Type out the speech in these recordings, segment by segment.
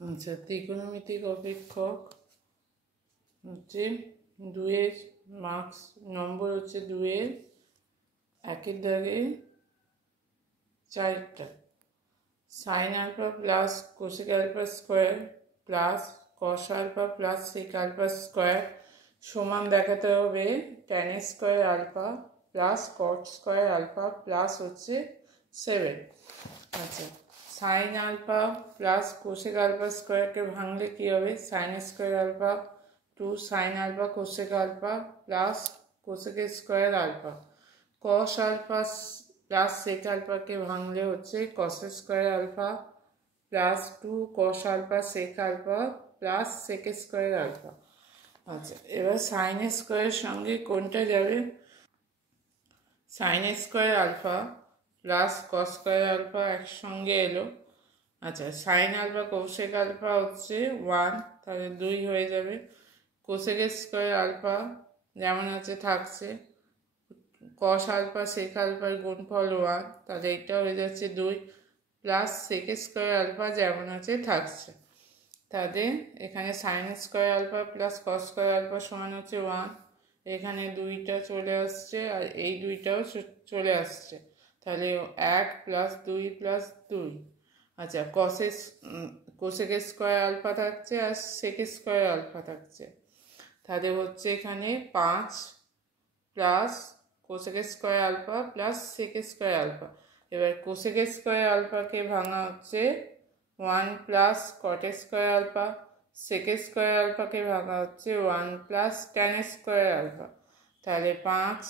আচ্ছা, ত্রিকোণমিতিক অপেক্ষক হচ্ছে 2-এর মার্কস নম্বর হচ্ছে 2-এর 1-এর দাগে 4টা। Sine alpha plus cosec alpha square plus cos alpha plus sec alpha square সমান দেখাতে হবে tan square alpha plus cot square alpha plus হচ্ছে 7। আচ্ছা, sine alpha plus cosec alpha স্কোয়ারকে ভাঙলে কী হবে? Sine square alpha two sine alpha cosec alpha plus cosec square alpha. Cos alpha plus sec আলফাকে ভাঙলে হচ্ছে cos square alpha plus 2 cos alpha sec alpha plus sec square alpha. আচ্ছা, এবার sine স্কোয়ারের সঙ্গে কোনটা যাবে? Sine square alpha plus cos square alpha একসঙ্গে এলো। আচ্ছা, সাইন আলফা কোসেক আলফা হচ্ছে 1, তাহলে 2 হয়ে যাবে। কোসেক স্কোয়ার আলফা যেমন আছে থাকছে, কস আলফা সেক আলফার গুণফল 1, তাহলে এটা হয়ে যাচ্ছে 2 প্লাস সেক স্কোয়ার আলফা যেমন আছে থাকছে। তাহলে এখানে sine square alpha plus cos square alpha সমান হচ্ছে 1, এখানে 2টা চলে আসছে আর এই 2টাও চলে আসছে, তাহলে 1 প্লাস 2 প্লাস 2। আচ্ছা, কোসেক স্কোয়ার আলফা থাকছে আর সেক স্কোয়ার আলফা থাকছে, তাহলে হচ্ছে এখানে 5 plus cosec square alpha plus sec square alpha. এবার কোসেক স্কোয়ার আলফাকে ভাঙা হচ্ছে 1 plus cot square alpha, sec square আলফাকে ভাঙা হচ্ছে 1 প্লাস ট্যান স্কোয়ার আলফা, তাহলে 5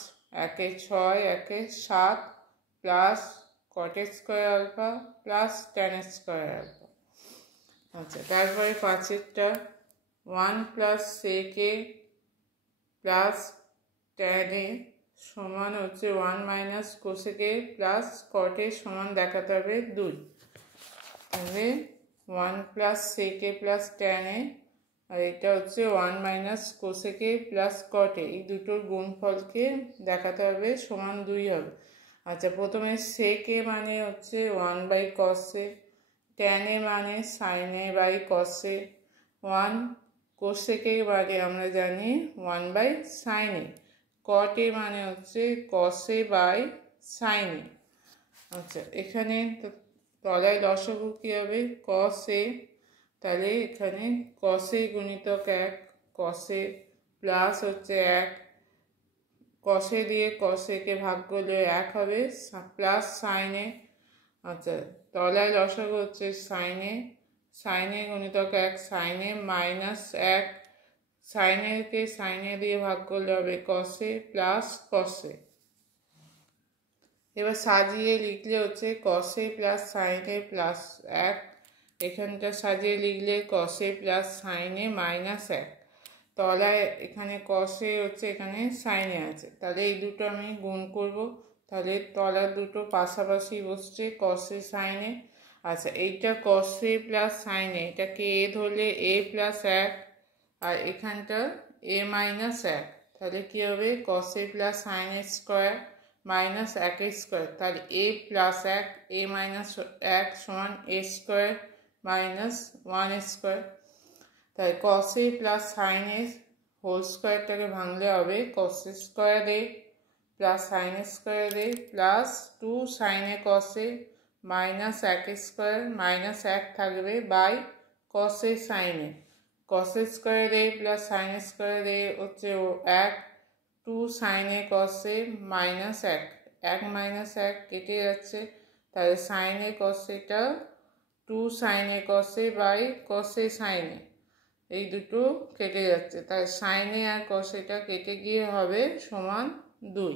1 6 1 7 plus cot square alpha plus tan square alpha. আচ্ছা, তারপরে 5এরটা 1 প্লাস সেকে প্লাস ট্যানে সমান হচ্ছে 1 মাইনাস কোসেকে প্লাস কটে সমান দেখাতে হবে 2, তাহলে 1 প্লাস সেকে প্লাস ট্যানে আর এটা হচ্ছে 1 মাইনাস কোসেকে প্লাস কটে, এই দুটোর গুণফলকে দেখাতে হবে সমান 2 হবে। আচ্ছা, প্রথমে সেকে মানে হচ্ছে 1 বাই কসে, ট্যানে মানে সাইনে বাই কসে, 1 কোসেকে মানে আমরা জানি 1 বাই সাইনে, কটে মানে হচ্ছে কসে বাই সাইনে। আচ্ছা, এখানে তলায় লসাগু কী হবে? কসে, তাহলে এখানে কসে গুণিতক 1 কসে প্লাস হচ্ছে 1 কসে দিয়ে কসেকে ভাগ করলে 1 হবে প্লাস সাইনে। আচ্ছা, তলায় লসাগু হচ্ছে সাইনে, সাইনে গুণিতক 1 সাইনে মাইনাস 1 সাইনেকে সাইনে দিয়ে ভাগ করলে হবে কসে প্লাস কসে। এবার সাজিয়ে লিখলে হচ্ছে কসে প্লাস সাইনে প্লাস 1, এখানটা সাজিয়ে লিখলে কসে প্লাস সাইনে মাইনাস 1, তলায় এখানে কসে হচ্ছে এখানে সাইনে আছে, তাহলে এই দুটো আমি গুণ করব, তাহলে তলার দুটো পাশাপাশি বসছে কসে সাইনে। আচ্ছা, এইটা কসে প্লাস সাইনে, এটাকে এ ধরলে এ প্লাস 1 আর এখানটা এ মাইনাস 1, তাহলে কী হবে? কসে প্লাস সাইনে স্কোয়ার মাইনাস 1 স্কোয়ার, তাহলে এ প্লাস 1 এ মাইনাস 1 সমান এ স্কোয়ার মাইনাস 1 স্কোয়ার, তাই কসে প্লাস সাইনে হোল স্কোয়ারটাকে ভাঙলে হবে কসে স্কোয়ার এ প্লাস সাইনে স্কোয়ার এ প্লাস 2 সাইনে কসে মাইনাস 1 স্কোয়ার মাইনাস 1 থাকবে বাই কসে সাইনে, কসে স্কোয়ার এ প্লাস সাইনে স্কোয়ার এ হচ্ছে 1, 2 সাইনে কসে মাইনাস 1, 1 মাইনাস 1 কেটে যাচ্ছে, তাহলে সাইনে কসেটা 2 সাইনে কসে বাই কসে সাইনে, এই দুটো কেটে যাচ্ছে, তাই সাইনে আর কসেটা কেটে গিয়ে হবে সমান 2।